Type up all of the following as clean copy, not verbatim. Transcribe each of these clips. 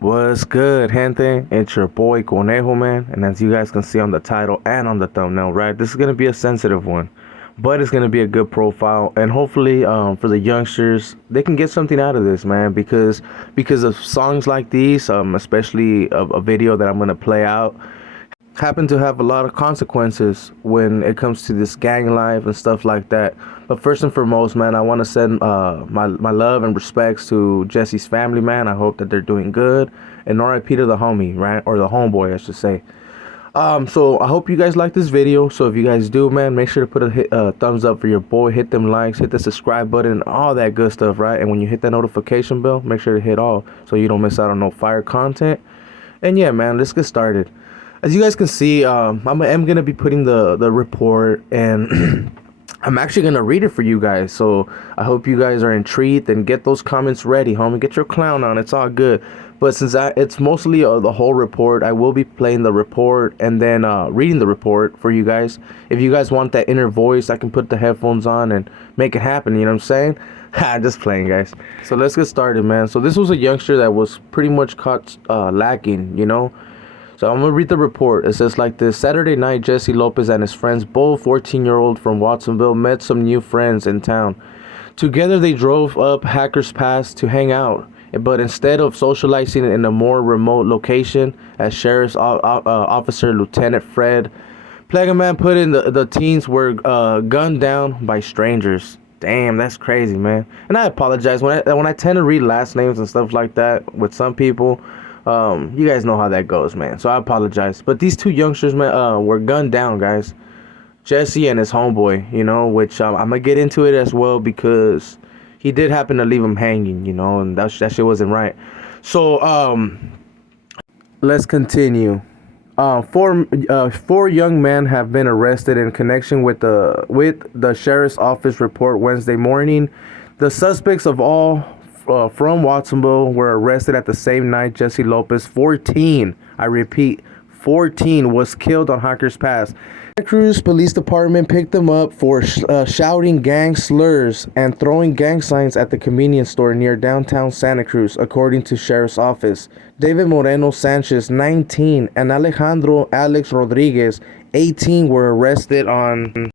What's good, gente? It's your boy Conejo, man. And as you guys can see on the title and on the thumbnail, right, this is going to be a sensitive one, but it's going to be a good profile. And hopefully for the youngsters, they can get something out of this, man, because of songs like these, especially a video that I'm going to play out, happen to have a lot of consequences when it comes to this gang life and stuff like that. But first and foremost, man, I want to send my love and respects to Jesse's family, man. I hope that they're doing good. And R.I.P. to the homie, right? Or the homeboy, I should say. So I hope you guys like this video. So if you guys do, man, make sure to put a thumbs up for your boy. Hit them likes, hit the subscribe button, all that good stuff, right? And when you hit that notification bell, make sure to hit all so you don't miss out on no fire content. And yeah, man, let's get started. As you guys can see, I'm going to be putting the report, and I'm actually going to read it for you guys. So I hope you guys are intrigued and get those comments ready, homie. Get your clown on. It's all good. But since it's mostly the whole report, I will be playing the report and then reading the report for you guys. If you guys want that inner voice, I can put the headphones on and make it happen. You know what I'm saying? Just playing, guys. So let's get started, man. So this was a youngster that was pretty much caught lacking, you know. So I'm going to read the report. It says like this: Saturday night, Jesse Lopez and his friends, both 14-year-old from Watsonville, met some new friends in town. Together they drove up Hackers Pass to hang out. But instead of socializing in a more remote location, as Sheriff's Officer Lieutenant Fred Plegaman put in, the teens were gunned down by strangers. Damn, that's crazy, man. And I apologize. When I tend to read last names and stuff like that with some people, you guys know how that goes, man. So I apologize. But these two youngsters, man, were gunned down, guys. Jesse and his homeboy, you know, which I'm going to get into it as well because he did happen to leave him hanging, you know, and that shit wasn't right. So let's continue. Four young men have been arrested in connection with the sheriff's office report Wednesday morning. The suspects of all from Watsonville were arrested at the same night Jesse Lopez, 14, I repeat, 14, was killed on Hackers Pass. Santa Cruz Police Department picked them up for shouting gang slurs and throwing gang signs at the convenience store near downtown Santa Cruz, according to Sheriff's Office. David Moreno Sanchez, 19, and Alejandro Alex Rodriguez, 18, were arrested on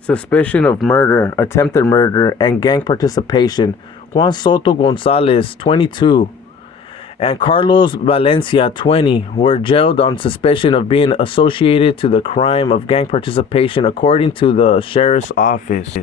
suspicion of murder, attempted murder, and gang participation. Juan Soto Gonzalez, 22, and Carlos Valencia, 20, were jailed on suspicion of being associated to the crime of gang participation, according to the Sheriff's Office.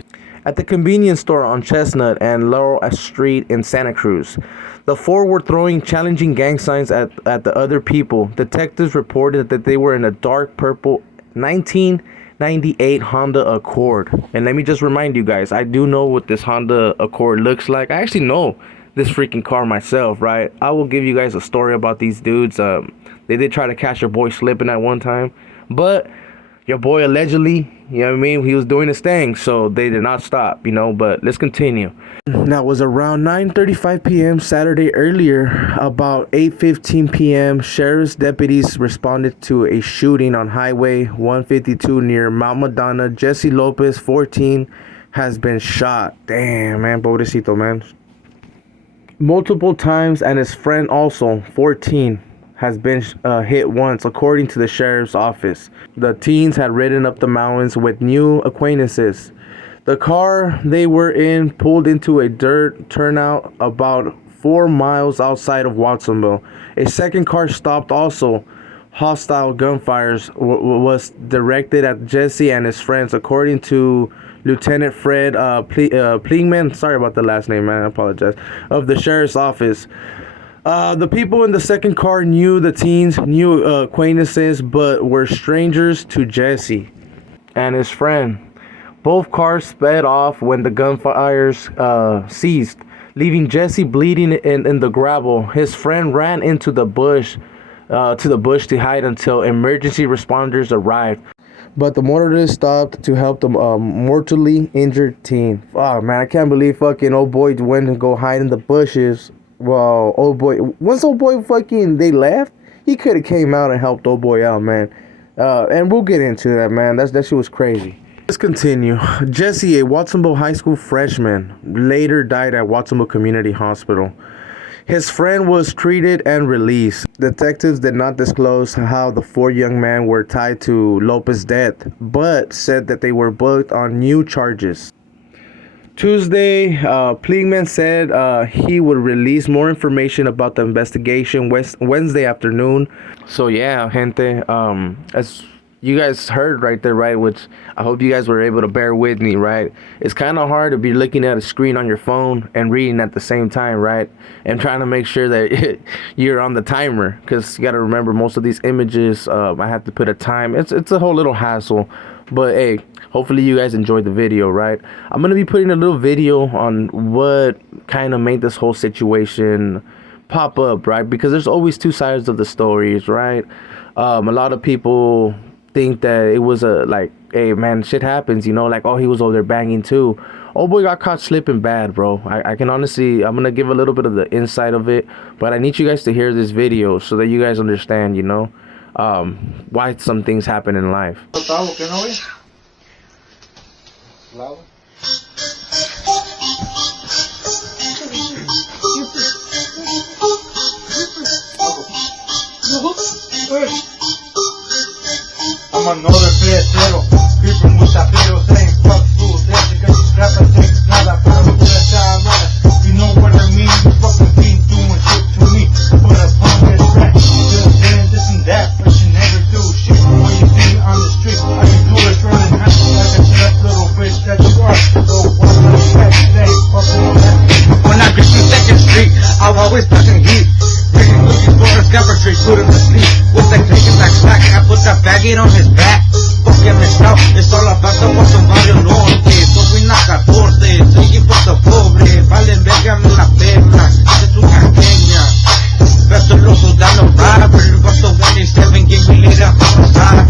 At the convenience store on Chestnut and Laurel Street in Santa Cruz, the four were throwing challenging gang signs at the other people. Detectives reported that they were in a dark purple 1998 Honda Accord. And let me just remind you guys, I do know what this Honda Accord looks like. I actually know this freaking car myself, right? I will give you guys a story about these dudes. They did try to catch your boy slipping at one time, but your boy allegedly, you know what I mean, he was doing his thing, so they did not stop, you know. But let's continue. Now it was around 9:35 p.m. Saturday. Earlier, about 8:15 p.m., sheriff's deputies responded to a shooting on Highway 152 near Mount Madonna. Jesse Lopez, 14, has been shot. Damn, man, pobrecito, man. Multiple times, and his friend also, 14, has been hit once, according to the sheriff's office. The teens had ridden up the mountains with new acquaintances. The car they were in pulled into a dirt turnout about 4 miles outside of Watsonville. A second car stopped also. Hostile gunfires was directed at Jesse and his friends, according to Lieutenant Fred Plegaman, sorry about the last name, man, I apologize, of the sheriff's office. The people in the second car knew the teens, new acquaintances, but were strangers to Jesse and his friend. Both cars sped off when the gunfires ceased, leaving Jesse bleeding in the gravel. His friend ran into the bush to hide until emergency responders arrived. but the motorist stopped to help the mortally injured teen. Oh man, I can't believe fucking old boy went to go hide in the bushes. Well, old boy, once old boy fucking they left, he could have came out and helped old boy out, man. And we'll get into that, man. That shit was crazy. Let's continue. Jesse, a Watsonville High School freshman, later died at Watsonville Community Hospital. His friend was treated and released. Detectives did not disclose how the four young men were tied to Lopez's death, but said that they were booked on new charges. Tuesday, Pliegman said he would release more information about the investigation Wednesday afternoon. So yeah, gente, as you guys heard right there, right? Which I hope you guys were able to bear with me, right? It's kind of hard to be looking at a screen on your phone and reading at the same time, right? And trying to make sure that you're on the timer, because you got to remember most of these images, I have to put a time. It's a whole little hassle, but hey, hopefully you guys enjoyed the video, right? I'm gonna be putting a little video on what kind of made this whole situation pop up, right? Because there's always two sides of the stories, right? A lot of people think that it was like, hey man, shit happens, you know, like, oh, he was over there banging too. Oh boy got caught slipping bad, bro. I can honestly, I'm gonna give a little bit of the inside of it, but I need you guys to hear this video so that you guys understand, you know, why some things happen in life. I'm another pedero, people mucha pero saying fuck fools, that's because you scrap and take nada, para pura charada. You know what I mean, you fucking been doing shit to me, put a punk at track, just saying this and that, but you never do shit. When you see me on the street, all you do is run and act like a shut little bitch that you are. So what's the track today, fucking all that. When I get from 2nd Street, I'm always fucking heat. Taking looking for a scamper tree, put him to sleep. With that click and that clack, I put that faggot on his back. Fucking messed up, it's all about the bottom barrio norte. Soy una 14, sigue por the pobre. Valen verga en la perna, esta es una peña. Better loco dando robbery, but the 187 give me later on the side.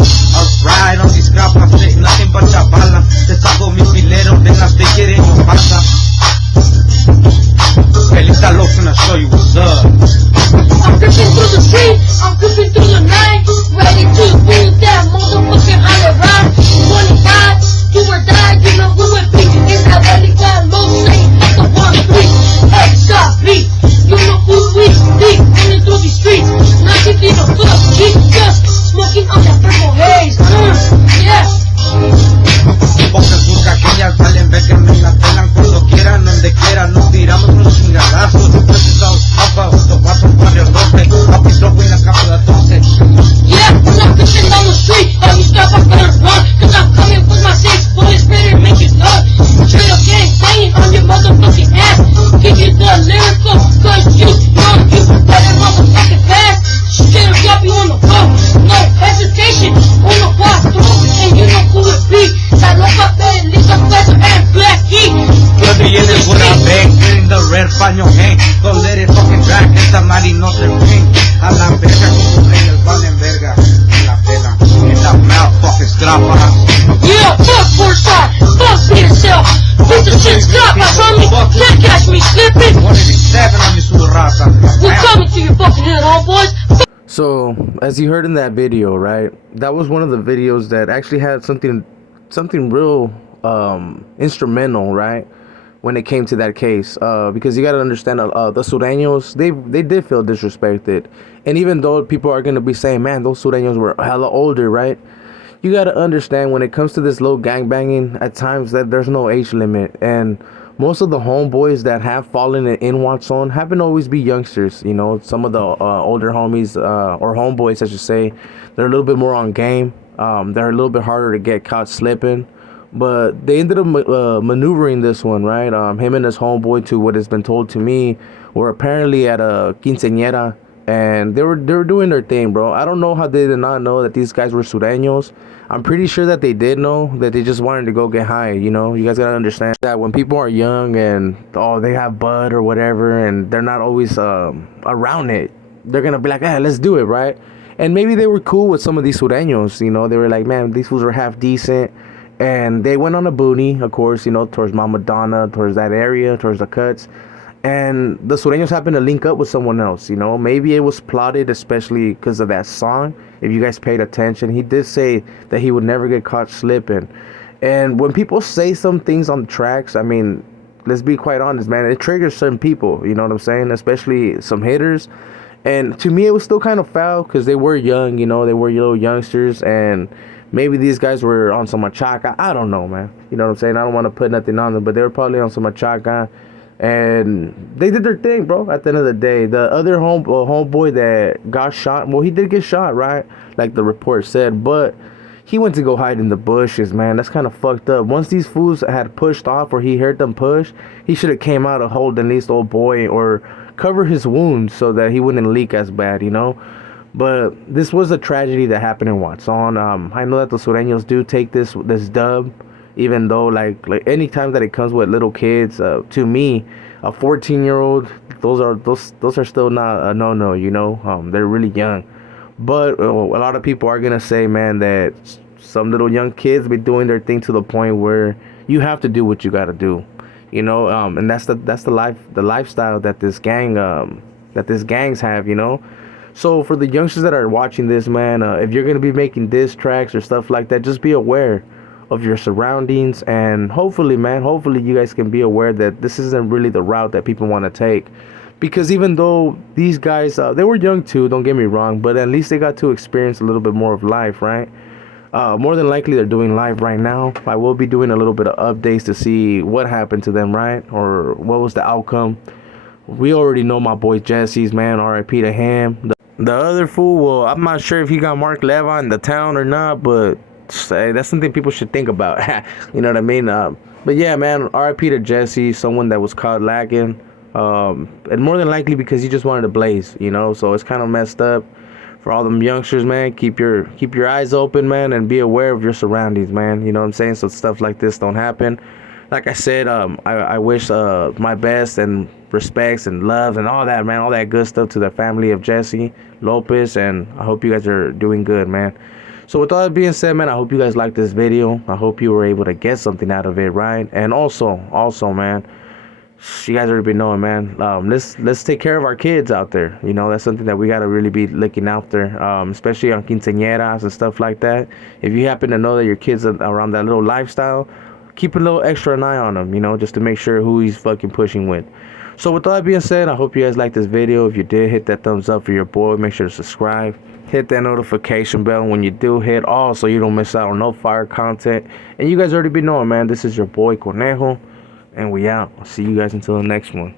Alright, on these scraps, I say nothing but chavala. Te saco mi filero, de las te quieren no pasa. Felita Loco, and I'll show you what's up. I'm creeping through the street, I'm creeping through the night, ready to move that motherfucking holler ride. 25, do or die, you know who it be. It's that belly down low, saying at the 1-3. Hey, stop me, you know who we be. Running through these streets, not giving a fuck, keep just smoking on that purple haze. Yeah. Pocas burcaqueñas valen verga, me la pelan cuando quieran, donde quieran, nos tiramos unos chingadazos. Yeah, when I'm pushing down the street, all you stop, I'm gonna run, cause I'm coming with my 6 bullets, better make it done. Straight up gang banging on your motherfucking ass, give you the lyrical, cause you know you better motherfucking fast. Straight up drop you on the floor, no hesitation, on the walk through, and you know who it be. La loca, Lisa, Feather, and Blackie. Bloody in is what I beg, getting the red paño hang. Don't let it fucking drag, esta mari no se ring. A la verga, como reyes valen verga. En la pena, in the mouth, fucking scrapa. Yeah, fuck Forsyth, fuck yourself. Piece of shit scrapa on me, can't catch me slipping. 187 on your surrata. We're coming to your fucking head, homeboys. So, as you heard in that video, right, that was one of the videos that actually had something real instrumental, right, when it came to that case, because you got to understand, the Surenos, they did feel disrespected. And even though people are going to be saying, man, those Surenos were hella older, right, you got to understand when it comes to this low gangbanging, at times that there's no age limit. And most of the homeboys that have fallen in Watson happen to always be youngsters. You know, some of the older homies, or homeboys, I should say, they're a little bit more on game. They're a little bit harder to get caught slipping. But they ended up maneuvering this one, right? Him and his homeboy, to what has been told to me, were apparently at a quinceañera, and they were doing their thing, bro. I don't know how they did not know that these guys were Sureños. I'm pretty sure that they did know, that they just wanted to go get high, you know? You guys gotta understand that when people are young and, oh, they have bud or whatever, and they're not always around it, they're gonna be like, hey, let's do it, right? And maybe they were cool with some of these Sureños, you know. They were like, man, these fools were half decent. And they went on a boonie, of course, you know, towards Mama Donna, towards that area, towards the cuts. And the Sureños happened to link up with someone else, you know. Maybe it was plotted, especially because of that song. If you guys paid attention, he did say that he would never get caught slipping. And when people say some things on the tracks, I mean, let's be quite honest, man, it triggers certain people, you know what I'm saying? Especially some hitters. And to me, it was still kind of foul because they were young, you know, they were little youngsters. And maybe these guys were on some machaca. I don't know, man. You know what I'm saying? I don't want to put nothing on them, but they were probably on some machaca. And they did their thing, bro. At the end of the day, the other homeboy that got shot, well, he did get shot, right? Like the report said, but he went to go hide in the bushes, man. That's kind of fucked up. Once these fools had pushed off, or he heard them push, he should have came out to hold at least old boy or cover his wounds so that he wouldn't leak as bad, you know. But this was a tragedy that happened in Watson. I know that the Sureños do take this dub, even though like any time that it comes with little kids, to me, a 14-year-old, those are still not a no, you know. They're really young. But a lot of people are gonna say, man, that some little young kids be doing their thing to the point where you have to do what you gotta do, you know. And that's the lifestyle that this gangs have, you know. So for the youngsters that are watching this, man, if you're gonna be making diss tracks or stuff like that, just be aware of your surroundings. And hopefully, man, you guys can be aware that this isn't really the route that people want to take. Because even though these guys, they were young too, don't get me wrong, but at least they got to experience a little bit more of life, right? More than likely they're doing live right now. I will be doing a little bit of updates to see what happened to them, right? Or what was the outcome. We already know my boy Jesse's, man, RIP to him. The other fool, well, I'm not sure if he got Mark Leva in the town or not, but hey, that's something people should think about. You know what I mean? But yeah, man, RIP to Jesse, someone that was caught lacking. And more than likely because he just wanted to blaze, you know. So it's kind of messed up. For all them youngsters, man, keep your eyes open, man, and be aware of your surroundings, man. You know what I'm saying? So stuff like this don't happen. Like I said, I wish my best and respects and love and all that, man, all that good stuff to the family of Jesse Lopez, and I hope you guys are doing good, man. So with all that being said, man, I hope you guys liked this video. I hope you were able to get something out of it, right? And also, man, you guys already been knowing, man. Let's take care of our kids out there. You know, that's something that we gotta really be looking after, especially on quinceañeras and stuff like that. If you happen to know that your kids are around that little lifestyle, keep a little extra an eye on them, you know, just to make sure who he's fucking pushing with. So with all that being said, I hope you guys liked this video. If you did, hit that thumbs up for your boy. Make sure to subscribe. Hit that notification bell when you do hit all so you don't miss out on no fire content. And you guys already be knowing, man, this is your boy Conejo, and we out. I'll see you guys until the next one.